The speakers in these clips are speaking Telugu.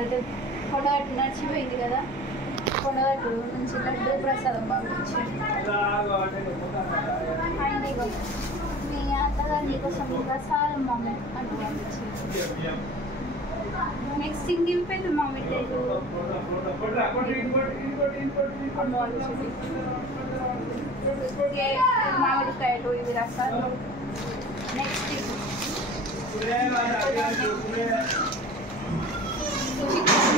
అటు కొండగట్టు నడిచిపోయింది కదా, కొండగట్టు నుంచి లడ్డు ప్రసాదం పంపించారు. మీ అత్తగారు నీకోసం ప్రసాదం మమ్మీ అంటూ పంపించారు. నెక్స్ట్ సింగిల్ పెద్ద మామిడికాయలు మామిడికాయలు ఇవి రసాలు. నెక్స్ట్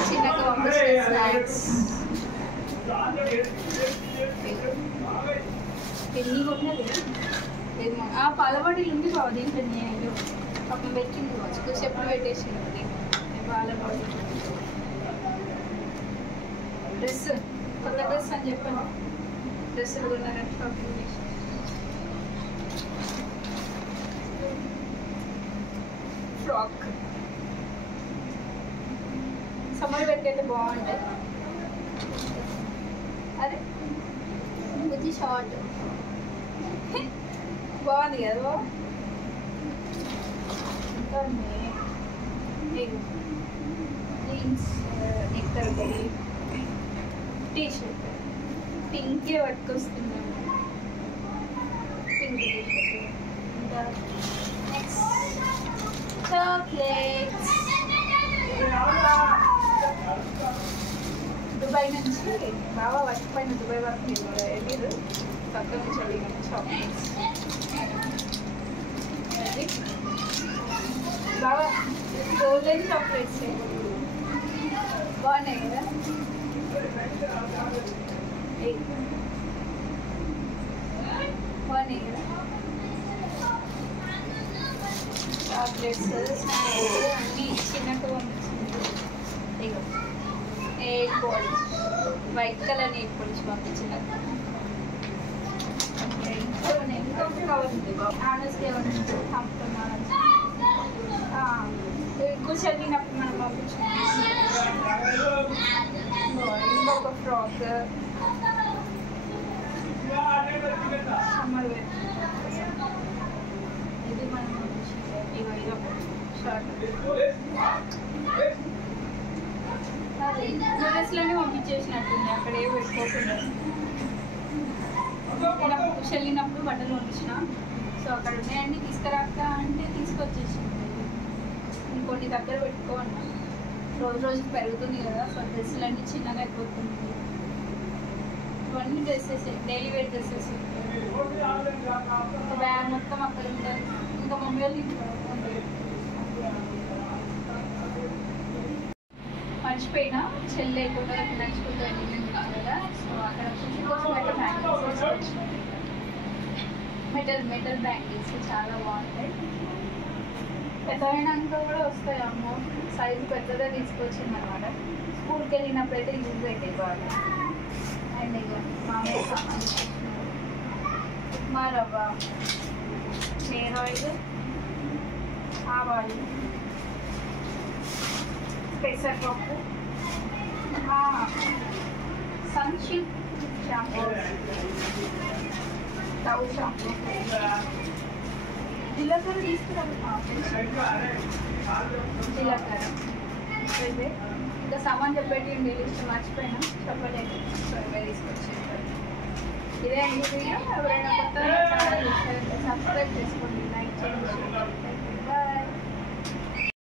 చిన్నగా పంపించిన స్నాక్స్ ఎన్ని కొట్టినది పాలవాడీలు ఉంది బాబు. దీంట్లో నేను పక్కన పెట్టింది కావచ్చు, చెప్పులు పెట్టేసింది పాలవాడి. డ్రెస్ కొత్త డ్రెస్ అని చెప్పాను, డ్రెస్సులు కొన్నారని షాపింగ్ చేసి. ఫ్రాక్ సమ్మర్ పెట్టుకైతే బాగుంటాయి. అరే బుజ్జి షార్ట్ బాగుంది కదా. జీన్స్ నిక్కర్ టీ షర్ట్ పింకే పట్టుకొస్తున్నాను, పింక్ టీ షర్ట్. ఇంకా నెక్స్ట్ చాక్లెట్స్ దుబాయ్ నుంచి బాగా పట్టుకుపోయిన దుబాయ్ వరకు వెళ్ళారు, పక్కన నుంచి వెళ్ళిన చాక్లెట్స్ బాగా గోల్డెన్ చాక్లెట్స్ బాగున్నాయి కదా. బాగున్నాయి కదా చాక్లెట్స్, స్నాక్స్ అన్నీ చిన్నగా పంపించింది. ఇగో nail polish, white colour nail polish పంపించిన. ఇంకా కవర్ ఉంది బాబు, ఆనెస్ట్గా పంపుతున్నాను. ఎక్కువ చదివినప్పుడు మనం పంపించాం. ఇంకొక ఫ్రాక్ సమ్మర్ వేర్, ఇది మనం పంపించాం. ఇగో ఇదో షార్ట్ డ్రెస్లోనే పంపించేసినట్టుంది, అక్కడ ఏ పెట్టుకోకుండా. నేను పుష్ వెళ్ళినప్పుడు బట్టలు పంపించిన, సో అక్కడ ఉన్నాయండి తీసుకురాక అంటే తీసుకొచ్చేసింది. ఇంకొన్ని దగ్గర పెట్టుకోండి, రోజు రోజుకి పెరుగుతుంది కదా, సో డ్రెస్సులు అన్నీ చిన్నగా అయిపోతుంది. ఇవన్నీ dresses daily wear dresses. Bag మొత్తం అక్కడ ఉంటుంది. ఇంకా మమ్మీ వాళ్ళు మర్చిపోయినా చెల్లి లేకుండా నడుచుకుంటూ వెళ్ళింది కదా, సో అక్కడ ఖుషి కోసం అయితే బ్యాంగిల్స్ తీసుకోవచ్చు. మెటల్ బ్యాంగిల్స్ చాలా బాగుంటాయి. పెద్దయినాక కూడా వస్తాయి అమ్మో, సైజు పెద్దగా తీసుకొచ్చింది అనమాట. స్కూల్కి వెళ్ళినప్పుడు అయితే యూజ్ అవుతాయి బాగా. అండ్ ఇక మామూలు సంబంధించిన ఉప్మా రవ్వ, హెయిర్ ఆయిల్, ఆవాలు, పెసరపప్పు, సన్సిల్క్ షాంపూ, డవ్ షాంపూ, జీలకర్ర తీసుకురాము, జీలకర్ర అయితే ఇంకా సామాన్ చెప్పేటి లిస్ట్ మర్చిపోయినా, చెప్పలేదు. సో ఇవే తీసుకొచ్చి ఇదే అండి. ఎవరైనా కొత్త